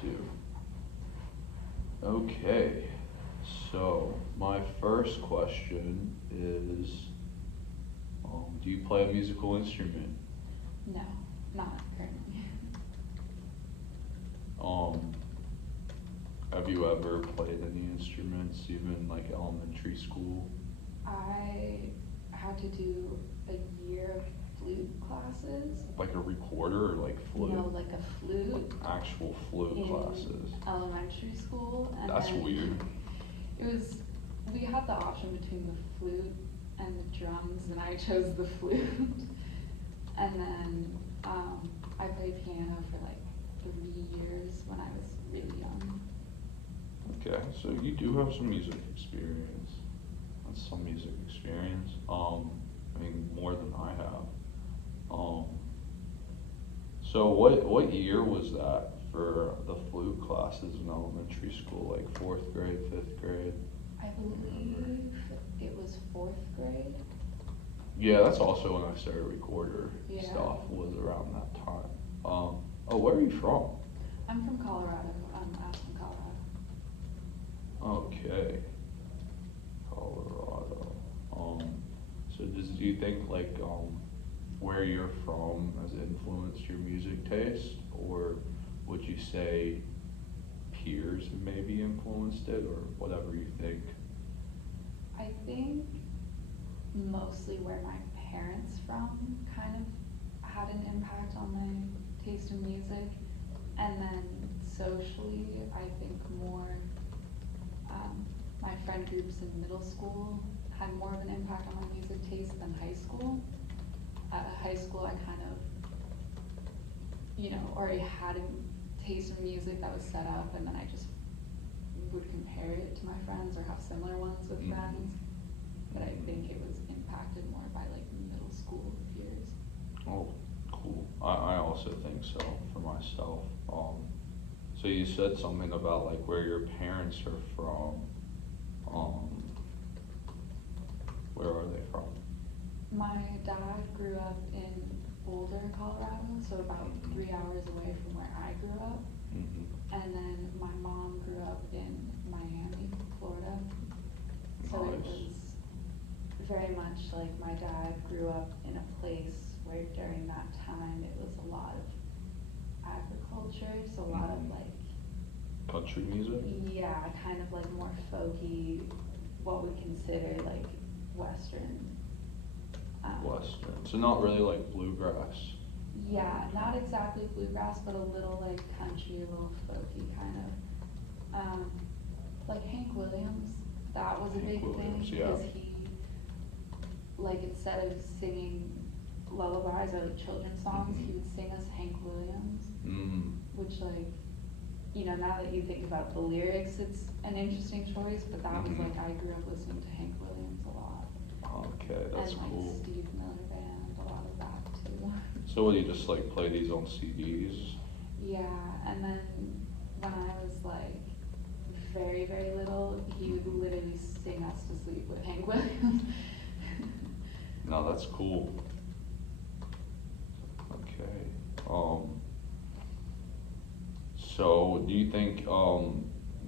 too. Okay, so my first question is, do you play a musical instrument? No, not currently. Um, have you ever played any instruments, even like elementary school? I had to do a year of flute classes. Like a recorder or like flute? No, like a flute Actual flute in classes. elementary school, and That's then weird. it was we had the option between the flute and the drums, and I chose the flute. And then I played piano for like 3 years when I was really young. Okay, so you do have some music experience. That's some music experience. I mean more than I have. Um, so what year was that for the flute classes in elementary school? Like fourth grade, fifth grade? I believe it was fourth grade. Yeah, that's also when I started recorder Yeah. stuff was around that time. Oh, where are you from? I'm from Colorado. I'm Aspen, Colorado. Okay, Colorado. So do you think like where you're from has influenced your music taste, or would you say peers have maybe influenced it, or whatever you think? I think mostly where my parents from kind of had an impact on my taste in music, and then socially, I think more my friend groups in middle school had more of an impact on my music taste than high school. At high school, I kind of, already had a taste in music that was set up, and then I just would compare it to my friends or have similar ones with friends. But I think it was impacted more by like middle school peers. Oh, cool. I also think so for myself. So you said something about like where your parents are from. Um, where are they from? My dad grew up in Boulder, Colorado, so about 3 hours away from where I grew up. Mm-hmm. And then my mom grew up in Miami, Florida. So it Nice. was very much like my dad grew up in a place where during that time it was a lot of agriculture, so a lot of like, Country music? yeah, kind of like more folky, what we consider like Western. Western. So not really like bluegrass. Yeah, not exactly bluegrass, but a little like country, a little folky kind of. Like Hank Williams, that was a Hank big Williams, thing yeah. because he, like instead of singing lullabies or like children's songs, he would sing us Hank Williams, which like, now that you think about the lyrics, it's an interesting choice, but that was like, I grew up listening to Hank Williams a lot. Okay, that's and like cool. Steve Miller Band, a lot of that too. So would you just like play these on CDs? Yeah, and then when I was like very, very little, he would literally sing us to sleep with Hank Williams. No, that's cool. Okay. So do you think,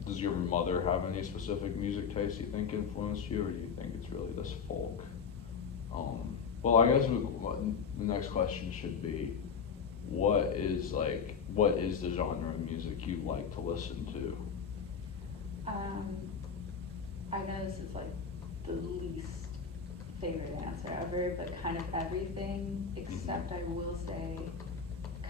does your mother have any specific music taste you think influenced you, or do you think it's really this folk? Well, I guess the next question should be, what is the genre of music you like to listen to? I know this is like the least favorite answer ever, but kind of everything, except I will say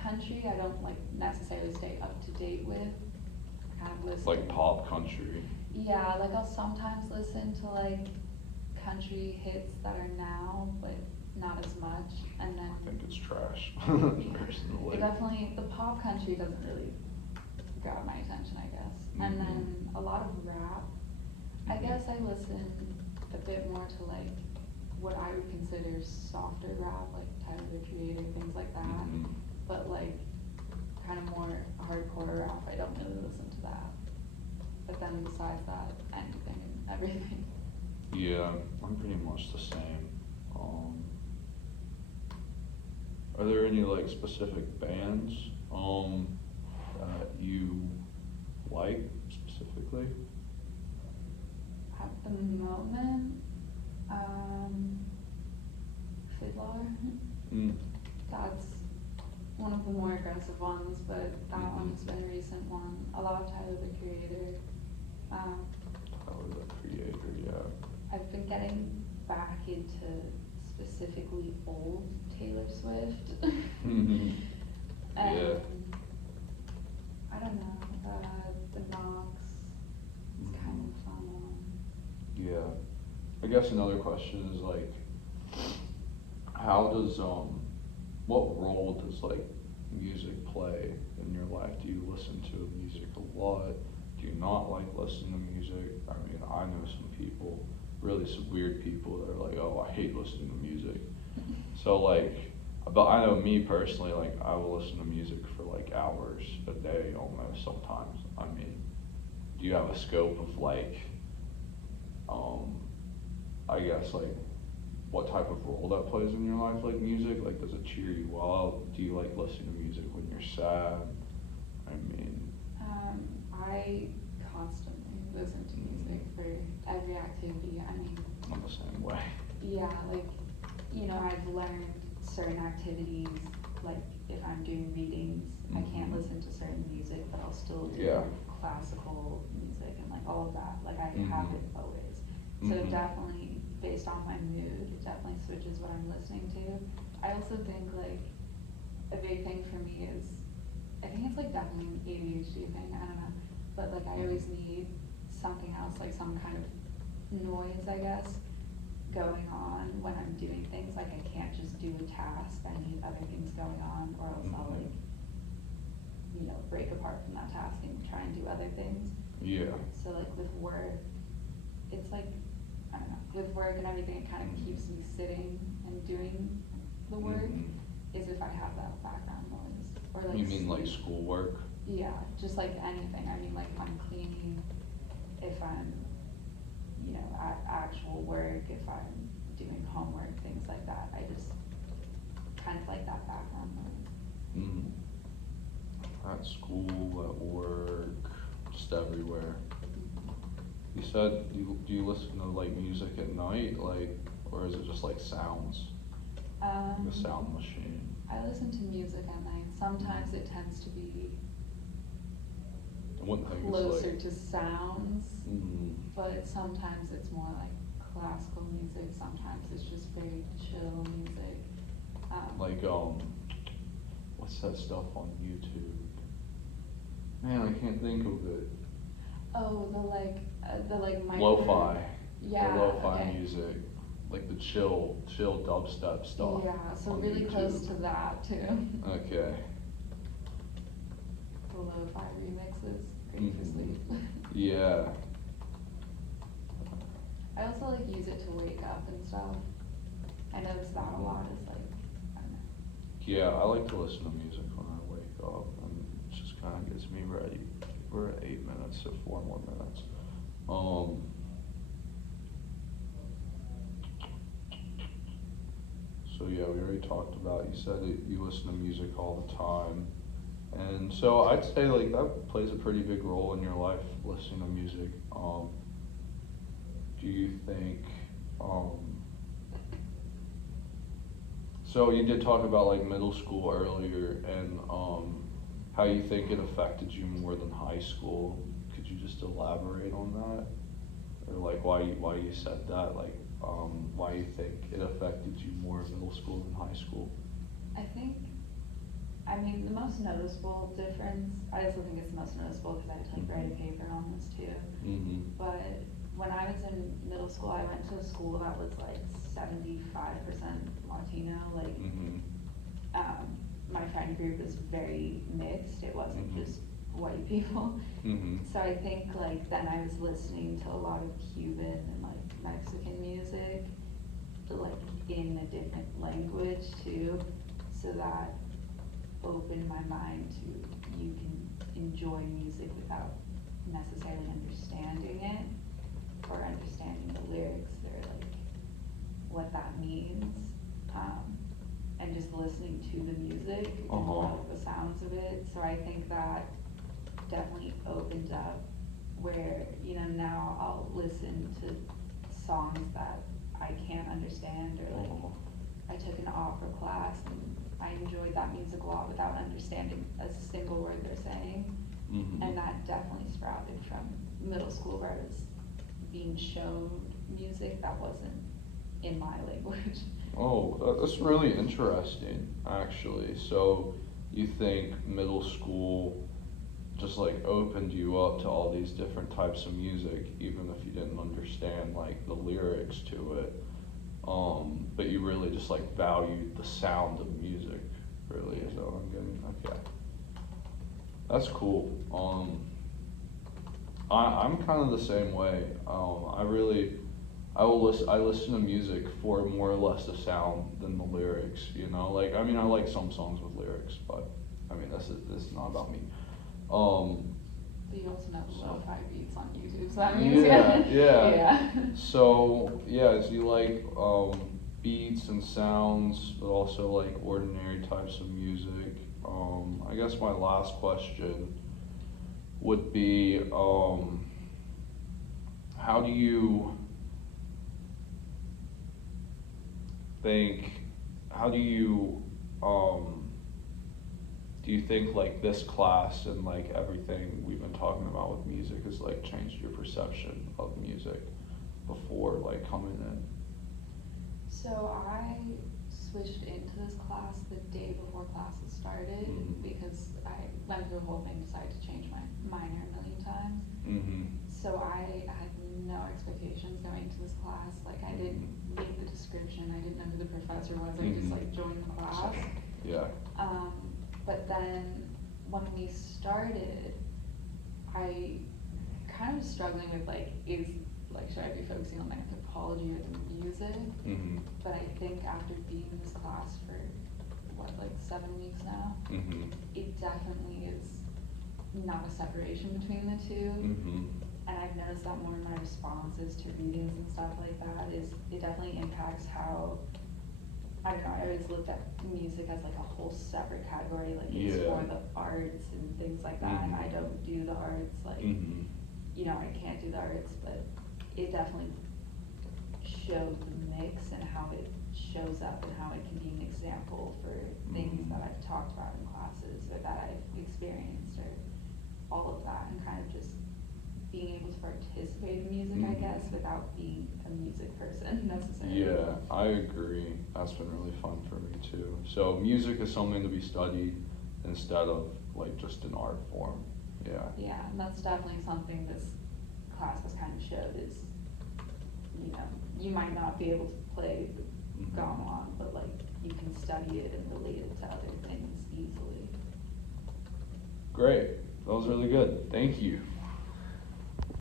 country I don't like necessarily stay up to date with. I kind of listen. Like pop country? Yeah, like I'll sometimes listen to like country hits that are now, but not as much. And then I think it's trash, personally. it definitely, the pop country doesn't really grab my attention, I guess. And then a lot of rap. I guess I listen a bit more to like what I would consider softer rap, like Tyler, the Creator, things like that. But like kind of more hardcore rap, I don't really listen to that. But then besides that, anything and everything. Yeah, I'm pretty much the same. Are there any like specific bands that you one of the more aggressive ones, but that Mhm. one has been a recent one. A lot of Tyler the Creator. Tyler the Creator, yeah. I've been getting back into specifically old Taylor Swift. Mhm. And Yeah. I don't know, the Knox is kind of a fun one. Yeah. I guess another question is like, how does what role does like music play in your life? Do you listen to music a lot? Do you not like listening to music? I mean, I know some people, really some weird people that are like, oh, I hate listening to music. So like, but I know me personally, like I will listen to music for like hours a day almost sometimes. I mean, do you have a scope of like, um, I guess like what type of role that plays in your life, like music? Like, does it cheer you up? Do you like listening to music when you're sad? I mean, I constantly listen to music for every activity. I mean, I'm the same way. yeah, like, I've learned certain activities, like if I'm doing readings, I can't Mhm. listen to certain music, but I'll still do Yeah. classical music and like all of that. Like I have Mhm. it always. So Mhm. definitely based on my mood, it definitely switches what I'm listening to. I also think like a big thing for me is, I think it's like definitely an ADHD thing, I don't know. But like I always need something else, like some kind of noise, I guess, going on when I'm doing things. Like I can't just do a task, I need other things going on, or else I'll like, break apart from that task and try and do other things. Yeah. So like with work, it's like, I don't know, with work and everything, it kind of keeps me sitting and doing the work, Mhm. is if I have that background noise, or like You mean like sleep. schoolwork? Yeah, just like anything. I mean, like if I'm cleaning, if I'm, at actual work, if I'm doing homework, things like that. I just kind of like that background noise. Mhm. At school, at work, just everywhere. You said, do you listen to like music at night, like, or is it just like sounds? Like a sound machine? I listen to music at night. Sometimes it tends to be I wouldn't think it's closer like. to sounds, Mhm. but sometimes it's more like classical music. Sometimes it's just very chill music. Like, what's that stuff on YouTube? Man, I can't think of it. Oh, the Lo-fi. Yeah, The lo-fi okay. music. Like the chill dubstep stuff. Yeah, so on really close YouTube. to that too. Okay. The lo-fi remixes, great for Mhm. sleep. Yeah. I also like use it to wake up and stuff. I notice that a lot is like, I don't know. Yeah, I like to listen to music when I wake up, and it just kind of gets me ready. We're at 8 minutes, so 4 more minutes. So yeah, we already talked about. You said that you listen to music all the time, and so I'd say like that plays a pretty big role in your life, listening to music. Do you think? Um, So you did talk about like middle school earlier, and how you think it affected you more than high school. Could you just elaborate on that, or like why you said that? Like why you think it affected you more in middle school than high school? I think, I mean, the most noticeable difference, I also think it's the most noticeable because I had to like write a paper on this too. Mhm. But when I was in middle school, I went to a school that was like 75% Latino. Like, Mhm. my friend group was very mixed. It wasn't Mhm. just white people. Mhm. So I think like then I was listening to a lot of Cuban and like Mexican music, like in a different language too. So that opened my mind to, you can enjoy music without necessarily understanding it, or understanding the lyrics, or like what that means, and just listening to the music and love the sounds of it. So I think that definitely opened up where, now I'll listen to songs that I can't understand, or like I took an opera class and I enjoyed that music a lot without understanding a single word they're saying. Mhm. And that definitely sprouted from middle school where I was being shown music that wasn't in my language. Oh, that's really interesting, actually. So you think middle school just like opened you up to all these different types of music, even if you didn't understand like the lyrics to it. But you really just like valued the sound of music, really, is that what I'm getting? Okay. That's cool. I'm kind of the same way. I listen to music for more or less the sound than the lyrics, you know? Like, I mean, I like some songs with lyrics, but, I mean, this is not about me. But you also know So- lo-fi beats on YouTube, so that means Yeah, yeah. yeah. So, yeah, so you like, beats and sounds, but also like ordinary types of music. I guess my last question would be, how do you think, how do you think like this class and like everything we've been talking about with music has like changed your perception of music before like coming in? So I switched into this class the day before classes started Mhm. because I went through a whole thing, decided to change my minor a million times. Mm-hmm. So I had no expectations going into this class. Like I didn't read the description, I didn't know who the professor was, I just Mhm. like joined the class. Yeah. But then when we started, I kind of was struggling with like, should I be focusing on anthropology or the music? Mm-hmm. But I think after being in this class for, what, like 7 weeks now? Mm-hmm. It definitely is not a separation between the two. Mm-hmm. And I've noticed that more in my responses to readings and stuff like that, is it definitely impacts how, I don't know, I always looked at music as like a whole separate category, like it's Yeah. for the arts and things like that, and I Mhm. don't do the arts, like, Mm-hmm. you know, I can't do the arts, but it definitely showed the mix and how it shows up and how it can be an example for things that I've talked about in classes or that I've experienced or all of that, and kind of just being able to participate in music, I Mhm. guess, without being a music person necessarily. Yeah, I agree. That's been really fun for me too. So music is something to be studied instead of like just an art form. Yeah. Yeah, and that's definitely something this class has kind of showed is, you know, you might not be able to play the Mhm. gamelan, but like you can study it and relate it to other things easily. Great. That was really good. Thank you.